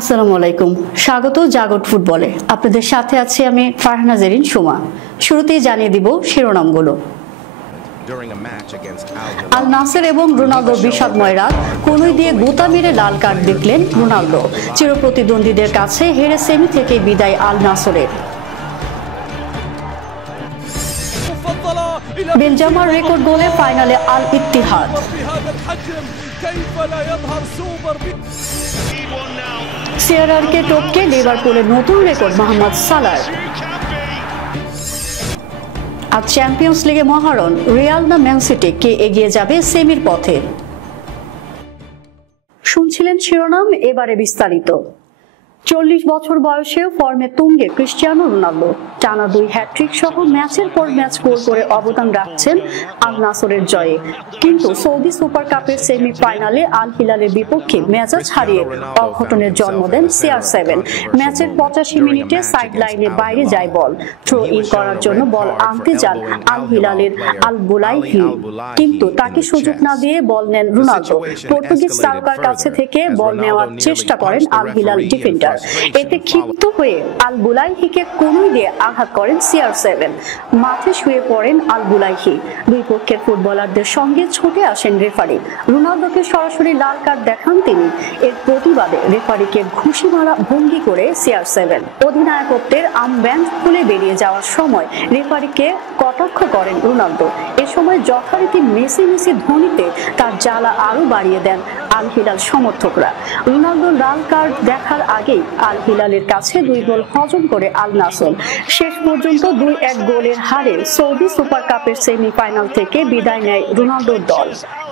আসসালামু আলাইকুম, স্বাগত জাগত ফুটবলে। আপনাদের সাথে আছি আমি ফারহানা জেরিন সুমা। শুরুতেই জানিয়ে দিব শিরোনামগুলো। আল নাসের এবং রোনালদোর বিষাদময় রাত, কোনই দিয়ে গোতা মেরে লাল কার্ড দেখলেন রোনালদো। চিরপ্রতিদ্বন্দ্বীদের কাছে হেরে সেমি থেকে বিদায় আল নাসরের। বেনজামার রেকর্ড গোলে ফাইনালে আল ইত্তিহাদ। সিয়ারারকে টপকে লিভারপুলের নতুন রেকর্ড মোহাম্মদ সালার। আজ চ্যাম্পিয়ন্স লিগে মহারণ, রিয়াল না ম্যান সিটি, কে এগিয়ে যাবে সেমির পথে? শুনছিলেন শিরোনাম, এবারে বিস্তারিত। 40 বছর বয়সেও ফর্মে তুঙ্গে ক্রিস্টিয়ানো রোনালদো। টানা 2 হ্যাট্রিক সহ ম্যাচের পর ম্যাচ গোল করে অবদান রাখছেন আল নাসরের জয়ে। কিন্তু সৌদি সুপার কাপের সেমিফাইনালে আল হিলালের বিপক্ষে মেজাজ হারিয়ে অঘটনের জন্ম দেন CR7। ম্যাচের 85 মিনিটে সাইড লাইনের বাইরে যায় বল। থ্রো ইন করার জন্য বল আনতে যান আল হিলালের আল বুলাইহি, কিন্তু তাকে সুযোগ না দিয়ে বল নেন রোনালদো। পর্তুগিজ তারকার কাছে থেকে বল নেওয়ার চেষ্টা করেন আল হিলাল ডিফেন্ডার। এতে ক্ষিপ্ত হয়ে আল বুলাইহিকে কোনই দিয়ে আঘাত করেন CR7। মাঠে শুয়ে পড়েন আল বুলাইহি। দুই পক্ষের ফুটবলারদের সঙ্গে ছুটে আসেন রেফারি। রোনালদোকে সরাসরি লাল কার্ড দেখান তিনি। এর প্রতিবাদে রেফারিকে ঘুষি মারা ভঙ্গি করে CR7 অধিনায়কত্বের আর্মব্যান্ড খুলে বেরিয়ে যাওয়ার সময় রেফারিকে কটাক্ষ করেন রোনালদো। এ সময় যথারীতি মেসি মেসি ধ্বনিতে তার জ্বালা আরো বাড়িয়ে দেন আল হিলাল সমর্থকরা। রোনালদো লাল কার্ড দেখার আগেই আল হিলালের কাছে 2 গোল হজম করে আল নাসর। শেষ পর্যন্ত 2-1 গোলের হারে সৌদি সুপার কাপের সেমিফাইনাল থেকে বিদায় নেয় রোনালদোর দল।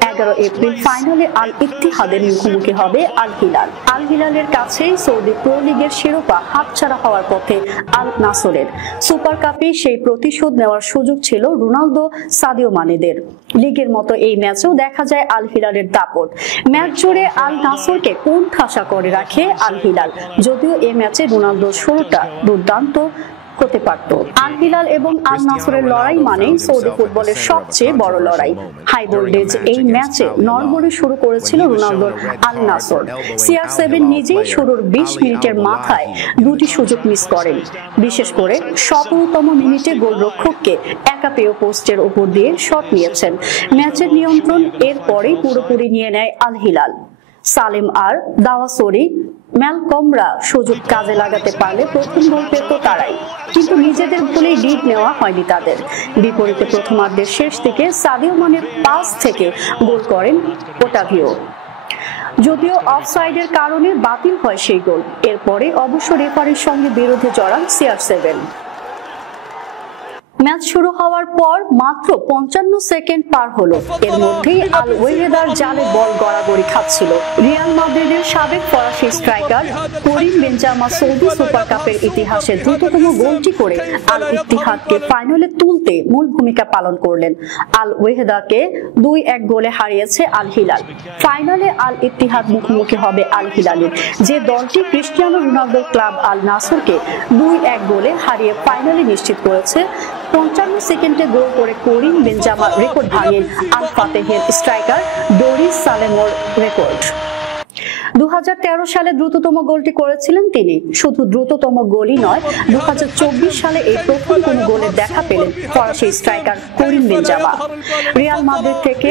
11 এপ্রিল ফাইনালে আল ইত্তিহাদের মুখোমুখি হবে আল হিলাল। আল হিলালের কাছেই সৌদি প্রো লিগের শিরোপা হাতছাড়া হওয়ার পথে আল নাসরের। সুপার কাপে সেই প্রতিশোধ নেওয়ার সুযোগ ছিল রোনালদো সাদিও মানেদের। লিগের মতো এই ম্যাচেও দেখা যায় আল হিলালের দাপট। ম্যাচ জুড়ে আল নাসরকে কোণঠাসা করে রাখে আল হিলাল। যদিও এই ম্যাচে রোনালদোর শুরুটা দুর্দান্ত হতে পারত। আল হিলাল এবং আল নাসরের লড়াই মানেই সৌদি ফুটবলের সবচেয়ে বড় লড়াই। হাই ভোল্টেজ এই ম্যাচে নড়বড়ে শুরু করেছিল রোনালদোর আল নাসর। CR7 নিজেই শুরুর 20 মিনিটের মাথায় 2টি সুযোগ মিস করেন। বিশেষ করে 17তম মিনিটে গোলরক্ষককে একা পেয়ে পোস্টের উপর দিয়ে শট নিয়েছেন। ম্যাচের নিয়ন্ত্রণ এরপরেই পুরোপুরি নিয়ে নেয় আল হিলাল। সালেম আর দাওয়াসরি ম্যালকমরা সুযোগ কাজে লাগাতে পারলে প্রথম গোল পেত তারাই, কিন্তু নিজেদের ভুলেই লিড নেওয়া হয়নি তাদের। বিপরীতে প্রথমার্ধের শেষ দিকে সাদিও মানের পাস থেকে গোল করেন ওটাভিও। যদিও অফসাইডের কারণে বাতিল হয় সেই গোল। এরপরে অবশ্য রেফারির সঙ্গে বিরোধে জড়ান CR7। ম্যাচ শুরু হওয়ার পর মাত্র 55 সেকেন্ড পার হলো। এর মধ্যেই আল ওয়েহেদার জালে বল গড়াগড়ি খাচ্ছিল। রিয়াল মাদ্রিদের সাবেক ফরাসি স্ট্রাইকার করিম বেনজামা সৌদি সুপার কাপের ইতিহাসে দ্রুততম গোলটি করে আল ইত্তিহাদকে ফাইনালে তুলতে মূল ভূমিকা পালন করলেন। আল ওয়েহেদাকে 2-1 গোলে হারিয়েছে আল হিলাল। ফাইনালে আল ইত্তিহাদ মুখোমুখি হবে আল হিলালের, যে দলটি ক্রিস্টিয়ানো রোনালদোর ক্লাব আল নাসরকে 2-1 গোলে হারিয়ে ফাইনালে নিশ্চিত করেছে। 55 সেকেন্ডে গোল করে করিম বেনজামা রেকর্ড ভাঙেন আল ফাতেহের স্ট্রাইকার ডোরিস সালেমোর রেকর্ড। 2013 সালে দ্রুততম গোলটি করেছিলেন তিনি। শুধু দ্রুততম গোলই নয়, 2024 সালে এই প্রথম কোন গোলের দেখা পেলেন ফরাসি স্ট্রাইকার করিম বেনজামা। রিয়াল মাদ্রিদ থেকে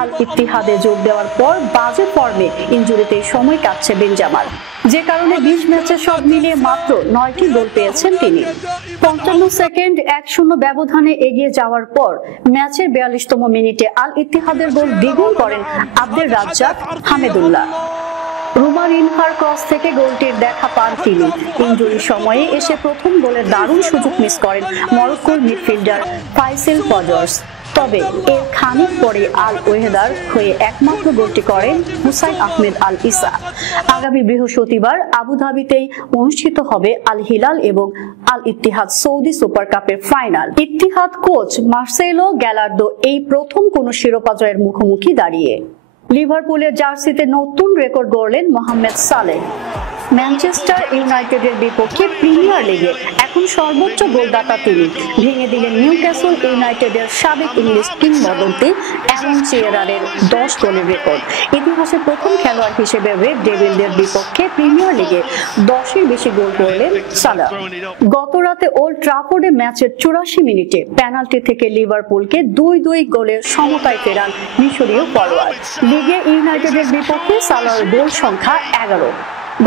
আল ইত্তিহাদে যোগ দেওয়ার পর বাজে ফর্মে ইনজুরিতে সময় কাটছে বেনজামার, যে কারণে 20 ম্যাচে সব মিলিয়ে মাত্র 9টি গোল পেয়েছেন তিনি। 55 সেকেন্ড 1-0 ব্যবধানে এগিয়ে যাওয়ার পর ম্যাচের 42তম মিনিটে আল ইত্তিহাদের গোল দ্বিগুণ করেন আব্দের রাজ্জাক হামেদুল্লাহ। রুমারিনহার ক্রস থেকে গোলটির দেখা পান তিনি। ইনজুরির সময়ে এসে প্রথম গোলের দারুণ সুযোগ মিস করেন মরক্কোর মিডফিল্ডার ফাইসেল ফজর্স। তবে এর খানিক পরে আল ওয়েহেদার হয়ে একমাত্র গোলটি করেন হুসাইন আহমেদ আল ইসা। আগামী বৃহস্পতিবার আবুধাবিতেই অনুষ্ঠিত হবে আল হিলাল এবং আল ইত্তিহাদ সৌদি সুপার কাপের ফাইনাল। ইত্তিহাদ কোচ মার্সেলো গ্যালার্দো এই প্রথম কোন শিরোপা জয়ের মুখোমুখি দাঁড়িয়ে। লিভারপুলের জার্সিতে নতুন রেকর্ড গড়লেন মোহাম্মদ সালেহ। ম্যানচেস্টার ইউনাইটেডের বিপক্ষে প্রিমিয়ার লিগে এখন সর্বোচ্চ গোলদাতা তিনি। ভেঙে দিলেন নিউক্যাসল ইউনাইটেডের সাবেক ইংলিশ কিংবদন্তি অ্যালান শিরারের 10 গোলের রেকর্ড। ইতিহাসে প্রথম খেলোয়াড় হিসেবে রেড ডেভিলদের বিপক্ষে প্রিমিয়ার লিগে 10-এর বেশি গোল করলেন সালাহ। গত রাতে ওল্ড ট্রাফোর্ডে ম্যাচের 84 মিনিটে পেনাল্টি থেকে লিভারপুলকে 2-2 গোলের সমতায় ফেরান মিশরীয় ফরোয়ার্ড। লিগে ইউনাইটেডের বিপক্ষে সালাহর গোল সংখ্যা 11।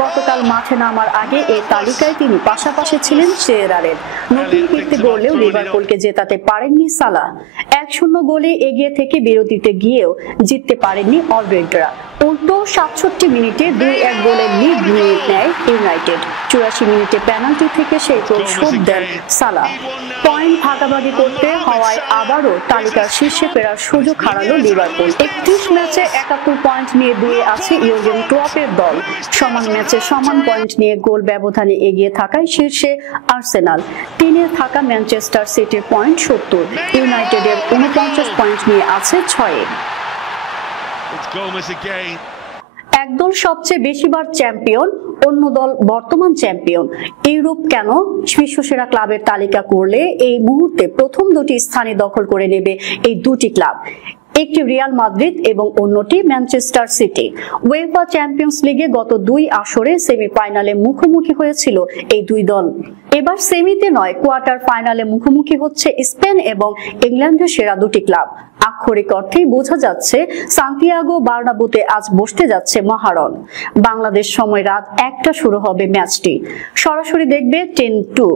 গতকাল মাঠে নামার আগে এই তালিকায় তিনি পাশাপাশি ছিলেন শিরারের। নতুন কীর্তি গড়লেও লিভারপুলকে জেতাতে পারেননি সালাহ। 1-0 গোলে এগিয়ে থেকে বিরতিতে গিয়েও জিততে পারেননি অলরেডরা। উল্টো 67 মিনিটে 2-1 গোলের লিড নিয়ে নেয় ইউনাইটেড। 84 মিনিটে পেনাল্টি থেকে সেই গোল শোধ দেন সালাহ। পয়েন্ট ভাগাভাগি করতে হওয়ায় আবারও তালিকার শীর্ষে ফেরার সুযোগ হারালো লিভারপুল। 31 ম্যাচে 71 পয়েন্ট নিয়ে দুয়ে আছে ইউর্গেন ক্লপের দল। সমান ম্যাচে সমান পয়েন্ট নিয়ে গোল ব্যবধানে এগিয়ে থাকায় শীর্ষে আর্সেনাল। 3-এ থাকা ম্যানচেস্টার সিটির পয়েন্ট 70। ইউনাইটেডের 49 পয়েন্ট নিয়ে আছে 6-এ। একদল সবচেয়ে বেশিবার চ্যাম্পিয়ন, অন্য দল বর্তমান চ্যাম্পিয়ন। ইউরোপ কেন বিশ্বসেরা ক্লাবের তালিকা করলে এই মুহূর্তে প্রথম দুটি স্থানে দখল করে নেবে এই দুটি ক্লাব। একটি রিয়াল মাদ্রিদ এবং অন্যটি ম্যানচেস্টার সিটি। উয়েফা চ্যাম্পিয়ন্স লিগে গত 2 আসরে সেমিফাইনালে মুখোমুখি হয়েছিল এই দুই দল। এবার সেমিতে নয়, কোয়ার্টার ফাইনালে মুখোমুখি হচ্ছে স্পেন এবং ইংল্যান্ডের সেরা দুটি ক্লাব। আক্ষরিক অর্থেই বোঝা যাচ্ছে সান্তিয়াগো বার্নাব্যুতে আজ বসতে যাচ্ছে মহারণ। বাংলাদেশ সময় রাত 1টা শুরু হবে ম্যাচটি। সরাসরি দেখবে 10-2।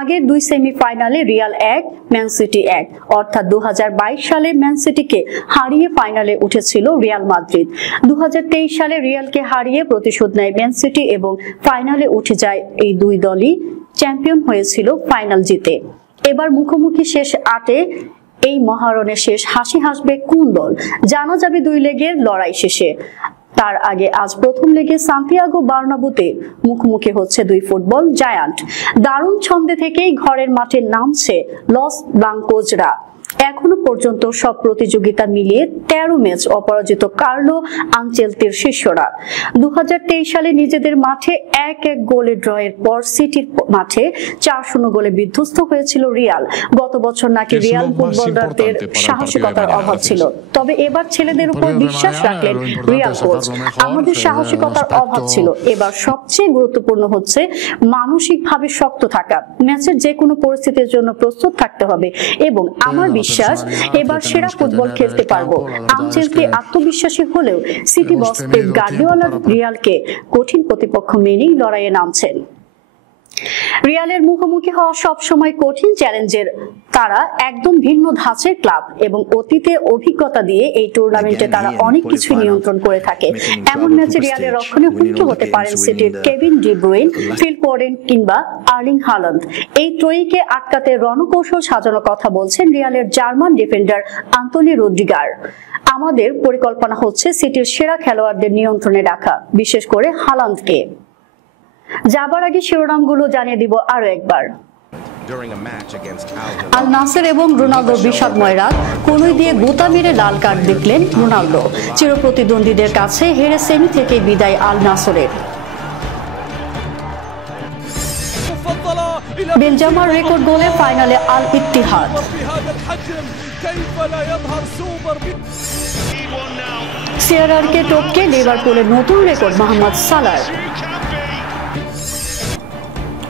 আগের 2 সেমিফাইনালে রিয়াল 1, ম্যান সিটি 1, অর্থাৎ 2022 সালে ম্যান সিটিকে হারিয়ে ফাইনালে উঠেছিল রিয়াল মাদ্রিদ। 2023 সালে রিয়ালকে হারিয়ে প্রতিশোধ নেয় ম্যান সিটি এবং ফাইনালে উঠে যায় এই দুই দলই। চ্যাম্পিয়ন হয়েছিল ফাইনাল জিতে। এবার মুখোমুখি শেষ 8-এ। এই মহারণে শেষ হাসি হাসবে কোন দল, জানা যাবে 2 লেগের লড়াই শেষে। তার আগে আজ প্রথম লেগে সান্তিয়াগো বার্নাব্যুতে মুখোমুখি হচ্ছে দুই ফুটবল জায়ান্ট। দারুণ ছন্দে থেকেই ঘরের মাঠে নামছে লস ব্লাঙ্কোজরা। এখনো পর্যন্ত সব প্রতিযোগিতা মিলিয়ে 13 ম্যাচ অপরাজিত কার্লো আনচেলতির শিষ্যরা। 2023 সালে নিজেদের মাঠে 1-1 গোলে ড্রয়ের পর সিটির মাঠে 4-0 গোলে বিধ্বস্ত হয়েছিল রিয়াল। গত বছর নাকি রিয়াল ফুটবলারদের সাহসিকতার অভাব ছিল, তবে এবার ছেলেদের উপর বিশ্বাস রাখলেন রিয়াল কোচ। আমাদের সাহসিকতার অভাব ছিল, এবার সবচেয়ে গুরুত্বপূর্ণ হচ্ছে মানসিকভাবে শক্ত থাকা। ম্যাচের যে কোনো পরিস্থিতির জন্য প্রস্তুত থাকতে হবে এবং আমার বিশ্বাস এবার সেরা ফুটবল খেলতে পারবো। আনচেলতি আত্মবিশ্বাসী হলেও সিটি বস পেপ গার্দিওলা রিয়ালকে কঠিন প্রতিপক্ষ মেনেই লড়াইয়ে নামছেন। রিয়ালের মুখোমুখি হওয়া সব সময় কঠিন চ্যালেঞ্জের। তারা একদম ভিন্ন ধাঁচের ক্লাব এবং অতীতে অভিজ্ঞতা দিয়ে এই টুর্নামেন্টে তারা অনেক কিছু নিয়ন্ত্রণ করে থাকে। এমন ম্যাচে রিয়ালের রক্ষণে হুমকি হতে পারেন সিটির Kevin De Bruyne, Phil Foden কিংবা আর্লিং হাল্যান্ড। এই ত্রয়ীকে আটকাতে রণকৌশল সাজানোর কথা বলছেন রিয়ালের জার্মান ডিফেন্ডার আন্তোনি রুডিগার। আমাদের পরিকল্পনা হচ্ছে সিটির সেরা খেলোয়াড়দের নিয়ন্ত্রণে রাখা, বিশেষ করে হাল্যান্ডকে। যাবার আগে শিরোনামগুলো জানিয়ে দিব আরো একবার। আল নাসের এবং রোনালদোর বিষাদময় রাত। কোনই দিয়ে গোতা মেরে লাল কার্ড দেখলেন রোনালদো। চিরপ্রতিদ্বন্দ্বীদের কাছে হেরে সেমি থেকে বিদায় আল নাসরের। বেনজামার রেকর্ড গোলে ফাইনালে আল ইত্তিহাদ। শিরারকে টপকে লিভারপুলের নতুন রেকর্ড মোহাম্মদ সালাহর।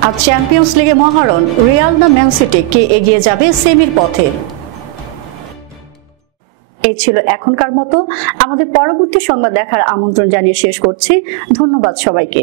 আজ চ্যাম্পিয়ন্স লিগে মহারণ, রিয়াল না ম্যান সিটি, কে এগিয়ে যাবে সেমির পথে। এই ছিল এখনকার মতো। আমাদের পরবর্তী সংবাদ দেখার আমন্ত্রণ জানিয়ে শেষ করছি। ধন্যবাদ সবাইকে।